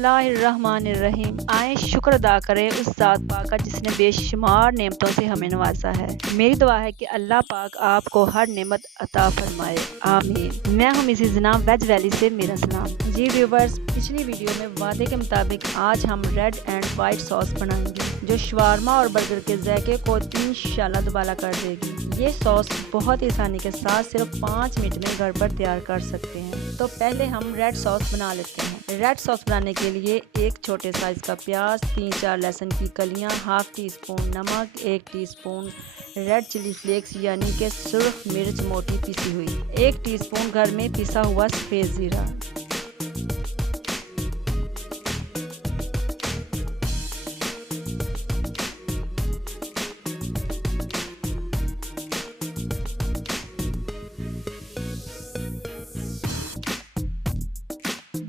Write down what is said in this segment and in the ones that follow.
बिस्मिल्लाहिर्रहमानिर्रहीम। आए शुक्र अदा करें उस ज़ात पाक का जिसने बेशुमार नेमतों से हमें नवाजा है। मेरी दुआ है कि अल्लाह पाक आपको हर नेमत अता फरमाए, आमीन। मैं हूं मिसेस जनाब वेज वैली से मेरा सलाम। जी व्यूवर्स, पिछली वीडियो में वादे के मुताबिक आज हम रेड एंड वाइट सॉस बनाएंगे जो शवारमा और बर्गर के जायके को इंशाल्लाह दुबाला कर देगी। ये सॉस बहुत ही आसानी के साथ सिर्फ 5 मिनट में घर पर तैयार कर सकते हैं। तो पहले हम रेड सॉस बना लेते हैं। रेड सॉस बनाने के लिए एक छोटे साइज का प्याज, 3-4 लहसुन की कलियां, हाफ टी स्पून नमक, 1 टीस्पून रेड चिली फ्लेक्स यानी कि सुर्ख मिर्च मोटी पिसी हुई, 1 टीस्पून घर में पिसा हुआ सफेद जीरा,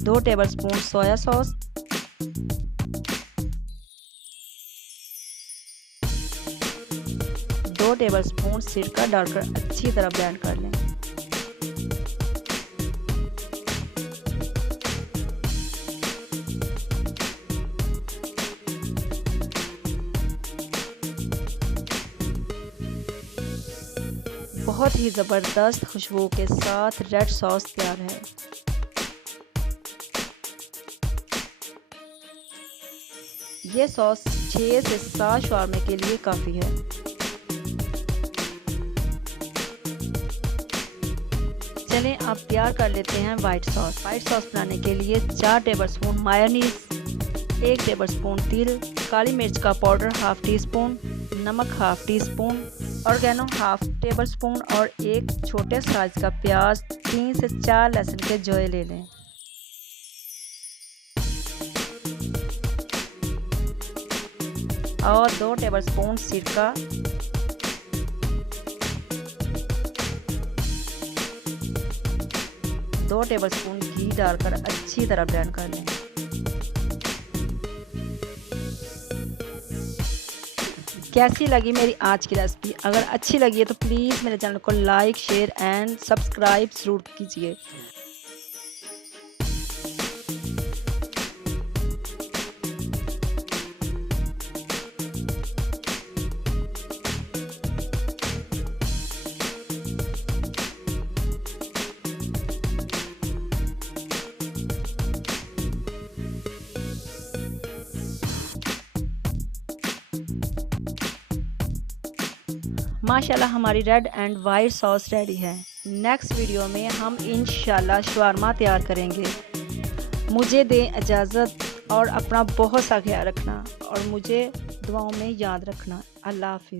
दो टेबलस्पून सोया सॉस, 2 टेबलस्पून सिरका डालकर अच्छी तरह ब्लेंड कर लें। बहुत ही ज़बरदस्त खुशबू के साथ रेड सॉस तैयार है। ये सॉस 6 से 7 शवारमे के लिए काफ़ी है। चलें अब तैयार कर लेते हैं वाइट सॉस। वाइट सॉस बनाने के लिए 4 टेबलस्पून मायोनीज, 1 टेबलस्पून तिल, काली मिर्च का पाउडर हाफ टी स्पून, नमक half teaspoon, oregano half tablespoon और एक छोटे साइज का प्याज, 3 से 4 लहसुन के जोए ले लें। और 2 टेबलस्पून सिरका, 2 टेबलस्पून घी डालकर अच्छी तरह ब्लेंड कर लें। कैसी लगी मेरी आज की रेसिपी? अगर अच्छी लगी है तो प्लीज़ मेरे चैनल को लाइक, शेयर एंड सब्सक्राइब ज़रूर कीजिए। माशाल्लाह हमारी red and white sauce ready है। नेक्स्ट वीडियो में हम इंशाल्लाह शवारमा तैयार करेंगे। मुझे दें इजाज़त और अपना बहुत सा ख्याल रखना और मुझे दुआओं में याद रखना। अल्लाह हाफिज़।